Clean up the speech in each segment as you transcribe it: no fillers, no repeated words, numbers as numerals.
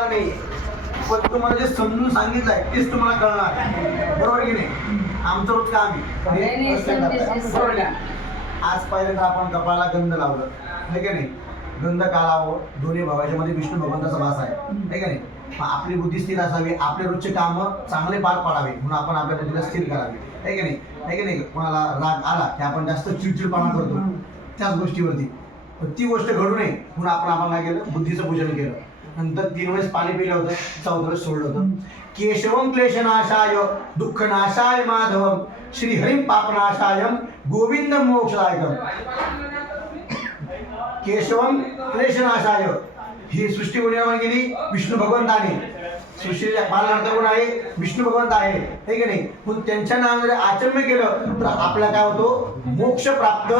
नाही, पण तुम्हाला जे समजून सांगितलंय तेच तुम्हाला कळणार, बरोबर की नाही? आमचं रोज काम बरोबर का? आज पहिल्यांदा आपण कपाळाला गंध लावलं, आहे का नाही? गंध का लावं? दोन्ही भावाच्या मध्ये विष्णू भगवंताचा वास आहे का नाही? मग आपली बुद्धी स्थिर असावी, आपले रोजचे कामं चांगले पार पाडावे म्हणून आपण आपल्या बुद्धीला स्थिर करावे, आहे का नाही? आहे की नाही? कोणाला राग आला की आपण जास्त चिडचिडपणा करतो त्याच गोष्टीवरती, पण ती गोष्ट घडू नये म्हणून आपण काय केलं? बुद्धीचं पूजन केलं. नंतर 3 वेळेस पाणी पिलं होतं, 4थं वेळेस सोडलं होतं. केशवम क्लेशनाशाय दुःखनाशाय माधवम श्रीहरिम पापनाशायम गोविंदम मोक्षदायकम. केशवम क्लेशनाशाय ही सृष्टी कोणी निर्माण केली? विष्णू भगवंताने. सृष्टीच्या पालनार्थ कोण आहे? विष्णू भगवंत आहे, हे की नाही? पण त्यांच्या नावाने आचरण केलं तर आपल्याला काय होतो? मोक्ष प्राप्त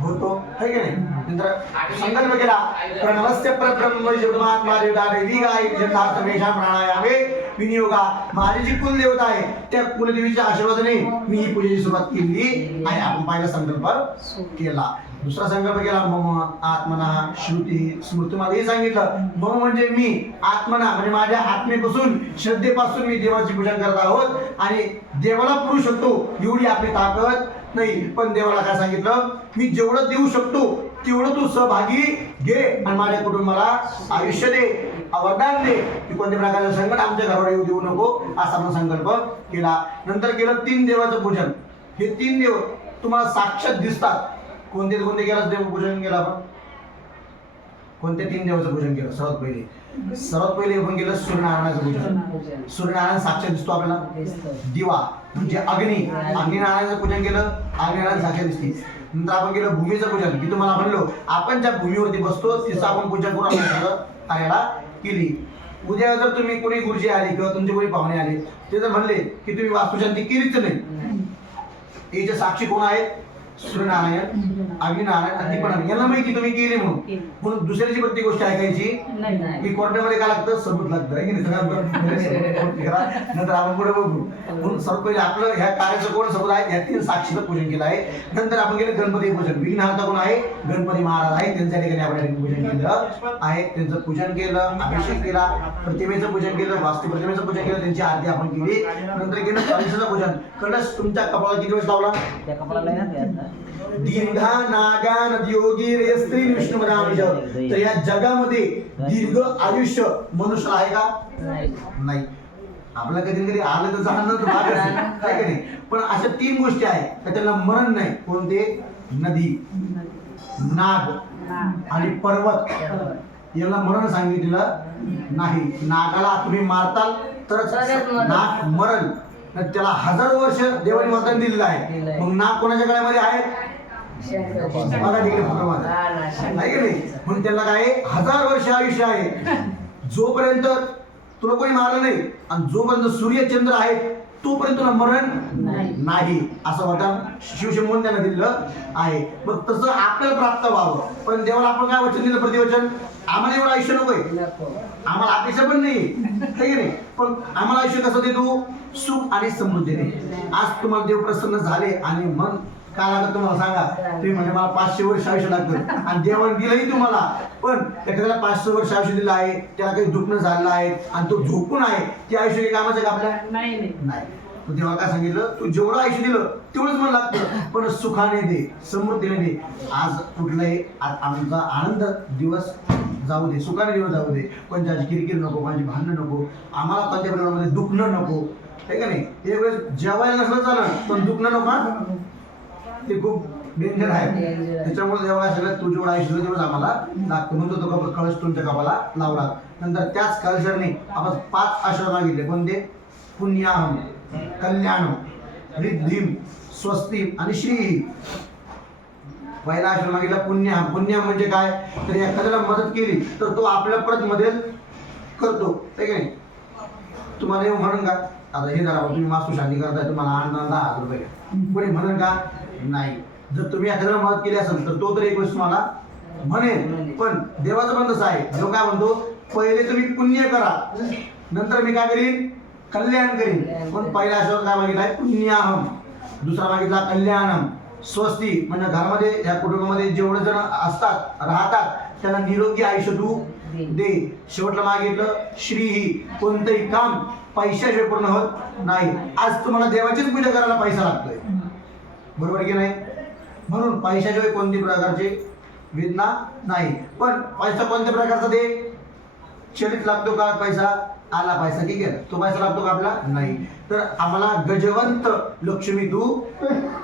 होतो, है की नाही? नंतर संकल्प केला प्रणवस्य परब्रह्म जगन्मात्मा देवता देवी गाय जन्मार्थ वेशा प्राणायामे विनियोगा. माझी जी कुलदेवता आहे त्या कुलदेवीच्या आशीर्वादाने मी ही पूजेची सुरुवात केली आहे. आपण पहिला संकल्प केला. दुसरा संकल्प केला मम आत्मना श्रुती स्मृती. मला हे सांगितलं मम म्हणजे मी, आत्मना म्हणजे माझ्या आत्मेपासून श्रद्धेपासून मी देवाची पूजा करत आहोत. आणि देवाला पुरू शकतो एवढी आपली ताकद नाही, पण देवाला काय सांगितलं? मी जेवढं देऊ शकतो तेवढं तू सहभागी घे आणि माझ्या कुटुंबाला आयुष्य दे, वरदान दे की कोणत्या प्रकारचं संकट आमच्या घरावर येऊ देऊ नको, असा आपण संकल्प केला. नंतर केलं 3 देवाचं पूजन. हे 3 देव तुम्हाला साक्षात दिसतात. कोणते कोणते केलं देव पूजन केलं आपण? कोणत्या 3 देवाचं पूजन केलं? सर्वात पहिले आपण केलं सूर्यनारायणाचं पूजन. सूर्यनारायण साक्षात दिसतो आपल्याला. दिवा म्हणजे अग्निनारायणाचं पूजन केलं, अग्निनारायण साक्षात दिसते. नंतर आपण केलं भूमीचं पूजन, की तुम्हाला म्हणलो आपण ज्या भूमीवरती बसतो तिचं आपण पूजन करून आपण सगळं कार्याला केली. उद्या जर तुम्ही कोणी गुरुजी आले किंवा तुमचे कोणी पाहुणे आले ते जर म्हणले की तुम्ही वास्तुशांती केलीच नाही, याचे साक्षी कोण आहेत? सूर्यनारायण, अग्निनारायण आणि दीपनारायण. यांना माहिती तुम्ही केली म्हणून दुसऱ्याची प्रत्येक गोष्ट ऐकायची की कोर्टामध्ये काय लागतं? सबूत लागतं, आहे की नाही? नंतर आपण पुढे बघू. म्हणून सर्व पहिले आपलं ह्या कार्याचं कोण सबूत आहे? या 3 साक्षीचं पूजन केलं आहे. नंतर आपण केलं गणपती पूजन. विघ्नहर्ता कोण आहे? गणपती महाराज आहे. त्यांच्या ठिकाणी आपण पूजन केलं आहे. त्यांचं पूजन केलं, अभिषेक केला, प्रतिमेचं पूजन केलं, वास्तू प्रतिमेचं पूजन केलं, त्यांची आरती आपण केली. नंतर केलं कलशाचं पूजन. कलश तुमच्या कपाळाला किती वेळेस लावला? त्या कपाळाला दीर्घा नागान योगी रे स्त्री विष्णू मनामिज. तर या जगामध्ये दीर्घ आयुष्य मनुष्याला आहे का? नाही. आपलं कधी आलं तर जाणं तर भागच आहे, काय की नाही? पण अशा 3 गोष्टी आहेत तर त्यांना मरण नाही. कोणते? नदी, नाग आणि पर्वत. याला मरण सांगितलेलं नाही. नागाला तुम्ही मारताल तरच नाग मरण. त्याला 1000 वर्ष देवाने वरदान दिलेलं आहे. मग नाग कोणाच्या गळ्यामध्ये आहे? बघा तिकडे फोटो मध्ये आहे की नाही? म्हणून त्याला काय 1000 वर्ष आयुष्य आहे. जोपर्यंत तुला कोणी मारलं नाही आणि जोपर्यंत सूर्य चंद्र आहेत तोपर्यंत तुला मरण नाही, असं वरदान शिवशंभूने त्यांना दिलेलं आहे. मग तसं आपल्याला प्राप्त व्हावं. पण देवाला आपण काय वचन दिलं? प्रतिवचन. आम्हाला एवढं आयुष्य नकोय, आम्हाला अपेक्षा पण नाही, आहे की नाही? पण आम्हाला आयुष्य कसं दे तू? सुख आणि समृद्धी दे. आज तुम्हाला देव प्रसन्न झाले आणि मन काय लागत तुम्हाला सांगा? तुम्ही म्हणजे मला 500 वर्ष आयुष्य लागतं आणि देवाने दिलंही तुम्हाला, पण एखाद्याला 500 वर्ष आयुष्य दिलं आहे, त्याला काही दुखणं झालेलं आहे आणि तो झोपून आहे, ते आयुष्य काही कामाचं का आपल्या? नाही. देवाला काय सांगितलं? तू जेवढं आयुष्य दिलं तेवढंच मला लागतं, पण सुखाने दे, समृद्धीने दे. आज कुठलाही आमचा आनंद दिवस जाऊ दे, सुखाने दिवस जाऊ दे. कोणत्याची किरकिर नको, कोणाची भांडणं नको, आम्हाला कोणत्या परिवारामध्ये दुखणं नको, आहे का नाही? एक वेळेस जेवायला नसलं झालं पण दुखणं नको, ते खूप डेंजर आहे. त्याच्यामुळे देवा सगळं तू जेवढं आयुष्य तेवढंच आम्हाला लागतं. म्हणतो तो कळश तुमच्या कपाला लावला. नंतर त्याच कलशाने आपण 5 आशीर्वाद मागितले. कोणते? पुण्याहम, कल्याणम, रिद्धिम, स्वस्ती आणि श्री. पहिला आशीर्वाद मागितला पुण्याहम. पुण्याहम म्हणजे काय? तर एखाद्याला मदत केली तर तो आपल्या परत मदत करतो, आहे की नाही? तुम्हाला येऊ म्हणून का आता हे जरा तुम्ही वास्तू शांती करताय, तुम्हाला आनंद 10,000 रुपये कोणी म्हणून का? नाही. जर तुम्ही एखाद्याला मदत केली असेल तर तो तर एक वेळेस तुम्हाला म्हणेल. पण देवाचं पण तसं आहे. देव काय म्हणतो? पहिले तुम्ही पुण्य करा, नंतर मी काय करीन? कल्याण करीन. पण पहिला आशीर्वाद काय मागितला आहे? पुण्याहम. दुसरा मागितला कल्याणम. स्वस्ती म्हणजे घरामध्ये या कुटुंबामध्ये जेवढे जण असतात राहतात त्यांना निरोगी आयुष्य तू दे. शेवटला मागितलं श्री ही, कोणतंही काम पैशाशिवाय पूर्ण होत नाही. आज तुम्हाला देवाचीच पूजा करायला पैसा लागतोय, बरोबर की नाही? म्हणून पैशाशिवाय कोणत्याही प्रकारचे वेदना नाही. पण पैसा कोणत्या प्रकारचा दे? चलित लागतो का पैसा? आला पैसा, ठीक आहे, तो पैसा लागतो का आपला? नाही. तर आम्हाला गजवंत लक्ष्मी तू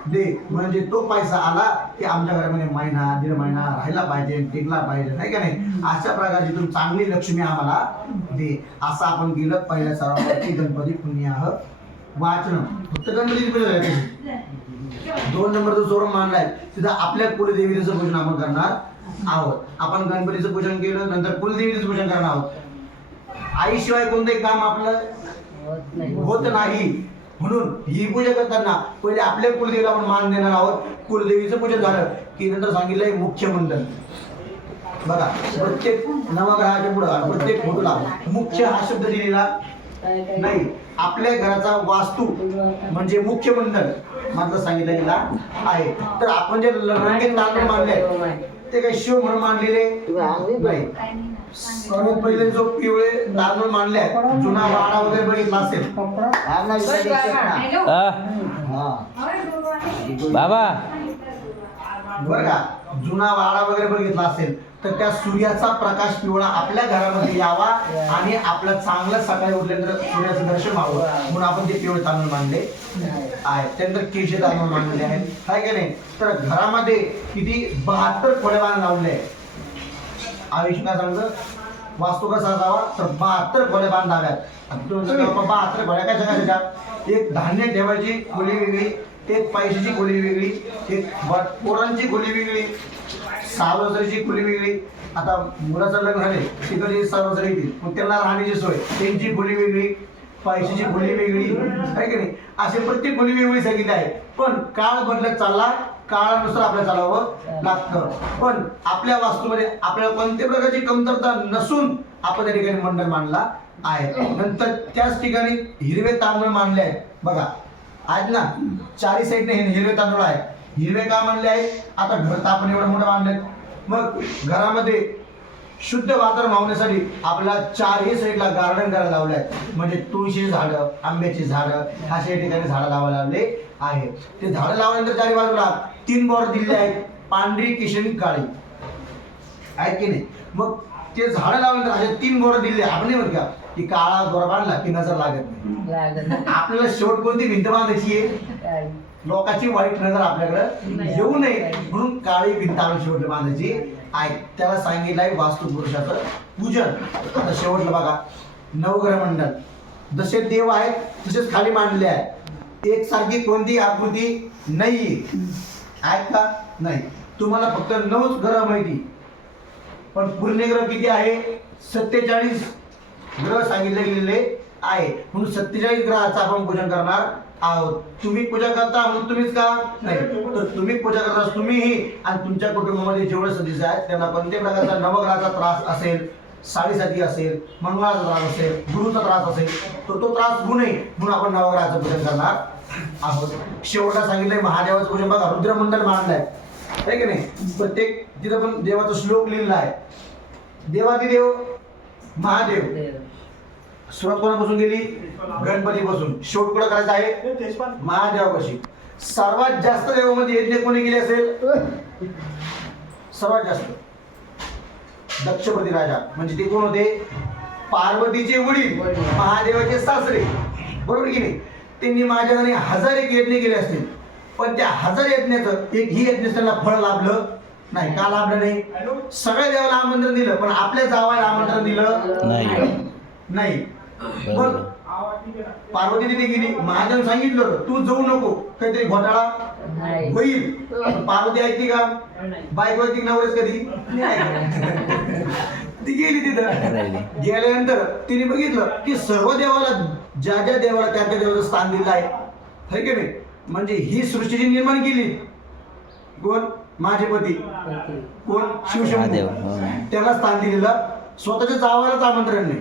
दे, म्हणजे तो पैसा आला की आमच्या घरामध्ये महिना दीड महिना राहायला पाहिजे, टिकला पाहिजे, नाही का नाही? अशा प्रकारची तू चांगली लक्ष्मी आम्हाला दे. असं आपण केलं पहिल्या सरावाची गणपती पुण्याह वाचन. फक्त गणपतीची पूजा करायची. 2 नंबरचा जोर मांडलाय तिथं आपल्या कुलदेवीचं पूजन आपण करणार आहोत. आपण गणपतीचं पूजन केलं, नंतर कुलदेवीचं पूजन करणार आहोत. आईशिवाय कोणतंही काम आपलं होत नाही. म्हणून ही पूजा करताना पहिले आपल्या कुलदेवीला आपण मान देणार आहोत. कुलदेवीचं पूजन झालं की नंतर सांगितलंय मुख्य मंडळ. बघा, प्रत्येक नवग्रहाच्या पुढं प्रत्येक फोटोला मुख्य हा शब्द दिलेला नाही. आपल्या घराचा वास्तू म्हणजे मुख्य मंडळ मात्र सांगितलं गेला आहे. तर आपण जे रंगीत तांदूळ मांडले ते काही शिव म्हणून मांडलेले नाही. सर्वात पहिले जो पिवळे तांदूळ मांडले, जुना वाडा वगैरे बघितला असेल बाबा, बरं का, जुना वाडा वगैरे बघितला असेल तर त्या सूर्याचा प्रकाश पिवळा आपल्या घरामध्ये यावा आणि आपलं चांगलं सकाळी उठल्यानंतर सूर्याचं दर्शन व्हावं म्हणून आपण ते पिवळे तांदूळ मांडले आहेत. त्यानंतर केशे तांदूळ मांडले आहेत, काय की नाही? तर घरामध्ये किती 72 खोडेबाण लावले. आयुष्य काय सांगतं, वास्तू कसा असावा तर 72 खोल्या बांधाव्यात. 72 खोल्या काय जगाच्या? एक धान्य ठेवायची खोली वेगळी, एक पैशाची खोली वेगळी, एक पोरांची खोली वेगळी, सावरसरीची खोली वेगळी. आता मुलाचं लग्न झाले तिकडे सावरसरी येतील, मग त्यांना राहण्याची सोय, त्यांची खोली वेगळी, पैशाची खोली वेगळी, आहे की नाही? असे प्रत्येक खोली वेगळी सांगितली आहे. पण काळ बदलत चालला, काळानुसार आपल्याला चालावं लागतं. पण आपल्या वास्तूमध्ये आपल्याला कोणत्या प्रकारची कमतरता नसून आपण त्या ठिकाणी मंडळ मांडला आहे. नंतर त्याच ठिकाणी हिरवे तांदूळ मांडले आहेत. बघा, आज ना चारी साईडने हिरवे तांदूळ आहेत. हिरवे का मांडले आहेत? आता घर तर आपण एवढं मोठं बांधले, मग घरामध्ये शुद्ध वातावरण होण्यासाठी आपल्याला चारही साईडला गार्डन करायला लावलं आहे. म्हणजे तुळशीची झाडं, आंब्याची झाडं, अशा ठिकाणी झाडं लावायला लावले आहे. ते झाडं लावल्यानंतर चारी बाजूला 3 बॉर्डर दिले आहेत, पांढरी, केशरी, काळी, आहे की नाही? मग ते झाडं लावल्यानंतर असे 3 बॉर्डर दिले. आपण नाही म्हणत का की काळा दोरा बांधला की नजर लागत नाही. आपल्याला शेवट कोणती भिंत बांधायची आहे? लोकांची वाईट नजर आपल्याकडे येऊ नये म्हणून काळी भिंत आपण शेवट बांधायची आहे. त्याला सांगितलं आहे वास्तू पुरुषाचं पूजन. आता शेवटलं बघा, नवग्रह मंडळ. जसे देव आहेत तसेच खाली मांडले आहे. एकसारखी कोणती आकृती नाही आहेत का? नाही. तुम्हाला फक्त 9 ग्रह माहिती, पण पूर्ण ग्रह किती आहे? 47 ग्रह सांगितले गेलेले आहे. म्हणून 47 ग्रहाचं आपण पूजन करणार आहोत. तुम्ही पूजा करता म्हणून तुम्हीच का? नाही, तर तुम्ही पूजा करता तुम्हीही आणि तुमच्या कुटुंबामध्ये जेवढे सदस्य आहेत त्यांना कोणत्याही प्रकारचा नवग्रहाचा त्रास असेल, साडीसाठी असेल, मंगळाचा त्रास असेल, गुरुचा त्रास असेल, तर तो त्रास होऊ नये म्हणून आपण नवग्रहाचं पूजन करणार आहोत. शेवटला सांगितलंय महादेवाचं पूजन. बघा, रुद्रमंडळ मांडलंय, आहे की नाही? प्रत्येक तिथं पण देवाचा श्लोक लिहिलेला आहे. देवादिदेव महादेव. सुरुवात कोणापासून गेली? गणपतीपासून. शेवट कुठं करायचं आहे? महादेवापाशी. सर्वात जास्त देवामध्ये यज्ञ कोणी केले असेल? सर्वात जास्त दक्षपती राजा. म्हणजे ते कोण होते? पार्वतीचे वडील, महादेवाचे सासरे, बरोबर की नाही? त्यांनी माझ्याकडे 1001 यज्ञ केले असतील, पण त्या 1000 यज्ञाचं एकही यज्ञ त्यांना फळ लाभलं नाही. का लाभलं नाही? सगळ्या देवाला आमंत्रण दिलं, पण आपल्या जावायला आमंत्रण दिलं नाही. मग पार्वती तिथे गेली, महादेव सांगितलं तू जाऊ नको, काहीतरी घोटाळा होईल. पार्वती ऐकते का? बायको ऐकते नवरेच कधी? ती गेली तिथं. गेल्यानंतर तिने बघितलं की सर्व देवाला, ज्या ज्या देवाला त्या त्या देवाचं स्थान दिलं आहे की नाही? म्हणजे ही सृष्टीची निर्माण केली कोण? माझे पती कोण? शिवशंभू. त्याला स्थान दिलेलं, स्वतःच्या जावायलाच आमंत्रण नाही.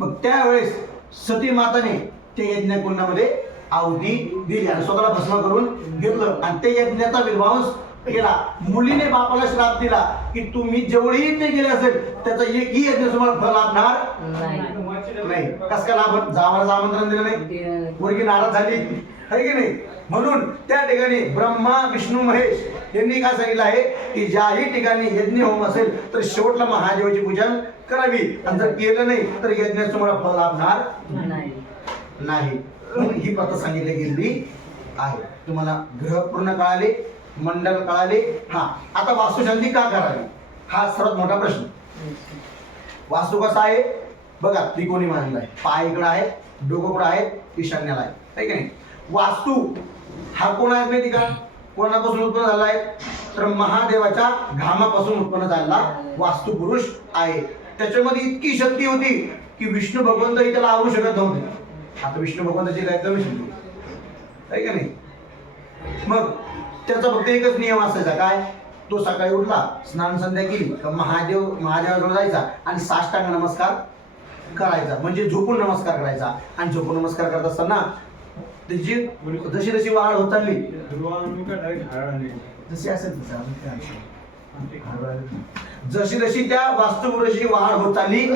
मग त्यावेळेस सती माताने त्या यज्ञकुंडामध्ये आहुती दिली आणि स्वतःला भस्म करून घेतलं आणि त्या यज्ञाचा विध्वंस केला, मुलीने बापाला श्राप दिला की तुम्ही जेवढी यज्ञ केले असेल त्याचा एकही यज्ञ तुम्हाला फळ लाभणार नाही. कस काय लाभ? जावाला आमंत्रण दिलं नाही, पोरगी नाराज झाली आहे की नाही. म्हणून त्या ठिकाणी ब्रह्मा विष्णू महेश यांनी काय सांगितलं आहे की ज्याही ठिकाणी यज्ञ होम असेल तर शेवटला महादेवाची पूजन करावी, आणि जर केलं नाही तर यज्ञाचं तुम्हाला फळ लाभणार नाही. म्हणून ही प्रथा सांगितली गेलेली आहे. तुम्हाला ग्रह पूर्ण कळाले, मंडल कळाले. हा, आता वास्तुशांती का करावी हा सर्वात मोठा प्रश्न. वास्तू कसा आहे बघा, त्रिकोणी मांडला आहे, पाय इकडे आहे, डोकं कुठं आहे, ईशान्याला आहे की नाही. वास्तू हा कोण आहे माहिती का? कोणापासून उत्पन्न झाला आहे? तर महादेवाच्या घामापासून उत्पन्न झालेला वास्तू पुरुष आहे. त्याच्यामध्ये इतकी शक्ती होती की विष्णू भगवंतही त्याला आवरू शकत नव्हते. आता विष्णू भगवंताची काय कमी शक्ती आहे का नाही. मग त्याचा फक्त एकच नियम असायचा, काय? तो सकाळी उठला, स्नान संध्या केली, महादेवाजवळ जायचा आणि साष्टांग नमस्कार करायचा, म्हणजे झोपून नमस्कार करायचा. आणि झोपून नमस्कार करत असताना त्याची जशी जशी वाढ होत चालली, जशी असेल जशी जशी त्या वास्तुपुरुषाची वाढ होत चालली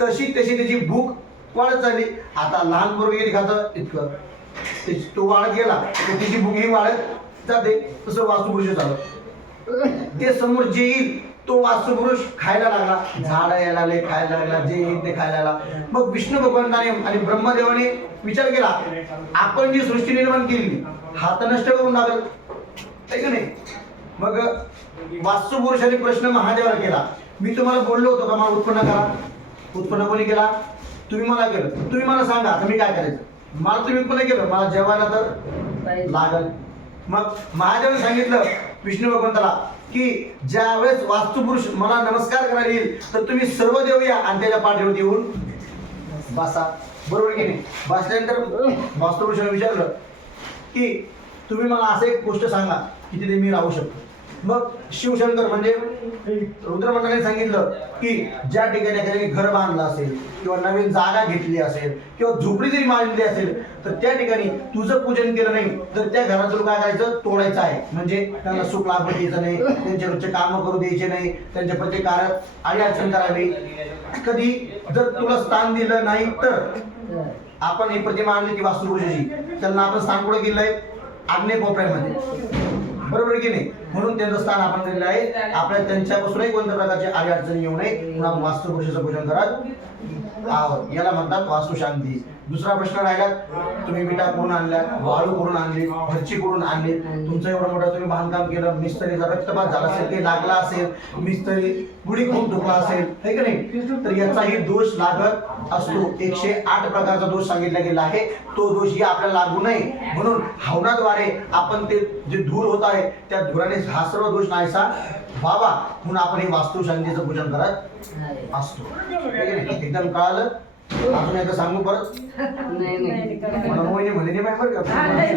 तशी तशी त्याची भूक वाढत चालली. आता लहान पोरं किती खातं इतकं, तो वाढत गेला तर त्याची भूक ही वाढत जाते. तसं वास्तुपुरुष झालं. ते समोर जे येईल तो वास्तुपुरुष खायला लागला, झाड यायला लागले, खायला लागला, जे येईल ते खायला लागला. मग विष्णू भगवंताने आणि ब्रह्मदेवाने विचार केला, आपण जी सृष्टी निर्माण केली हा तर नष्ट करून टाकल आहे का नाही. मग वास्तुपुरुषाने प्रश्न महादेवाला केला, मी तुम्हाला बोललो होतो का मला उत्पन्न करा? उत्पन्न कोणी केला? तुम्ही मला केलं. तुम्ही मला सांगा आता मी काय करायचं? मला तुम्ही उत्पन्न केलं, मला जेवायला तर लागल. मग महादेवाने सांगितलं विष्णू भगवंताला की ज्यावेळेस वास्तुपुरुष मला नमस्कार करायला येईल तर तुम्ही सर्व देव या आणि त्याच्या पाठीवरती येऊन बसा. बरोबर की नाही. बसल्यानंतर वास्तुपुरुषाने विचारलं की तुम्ही मला असं एक गोष्ट सांगा की तिथे मी राहू शकतो. मग शिवशंकर म्हणजे रुद्रमंडळाने सांगितलं की ज्या ठिकाणी एखाद्याने घर बांधलं असेल किंवा नवीन जागा घेतली असेल किंवा झोपडी जरी बांधली असेल तर त्या ठिकाणी तुझं पूजन केलं नाही तर त्या घराचं काय करायचं? तोडायचं आहे. म्हणजे त्यांना सुख लाभ द्यायचं नाही, त्यांच्या रोजचे कामं करू द्यायचे नाही, त्यांच्या प्रत्येक कार्यात अडचण करावी. कधी जर तुला स्थान दिलं नाही तर आपण ही प्रतिमा आणली की वास्तुपुरुषाची, त्यांना आपण स्थान कुठे केलंय? आग्नेय कोपऱ्यामध्ये. बरोबर की नाही. म्हणून त्यांचं स्थान आपण दिलेलं आहे. आपल्या त्यांच्यापासूनही कोणत्या प्रकारची अडचणी येऊ नये म्हणून आपण वास्तुपुरुषाचं पूजन करत आहोत. याला म्हणतात वास्तुशांती. दुसरा प्रश्न राहिला, तुम्ही विटा करून आणल्या, वाळू करून आणली, फरची करून आणली, तुमचं एवढं मोठं तुम्ही बांधकाम केलं, मिस्त्रीचा रक्तपात झाला असेल, ते लागला असेल, मिस्त्री पुढे खूप दुखला असेल है की नाही, तर याचाही दोष लागत असतो. 108 प्रकारचा दोष सांगितला गेला आहे. तो दोषही आपल्याला लागू नये म्हणून हवनाद्वारे आपण ते जे धूर होत आहे त्या धुराने हा सर्व दोष नाहीसा व्हावा म्हणून आपण हे वास्तुशांतीचं पूजन करत असतो. एकदम कळालं? अजून एकदा सांगू परत? नाही मला मोहिनी म्हणे नाही बरं का.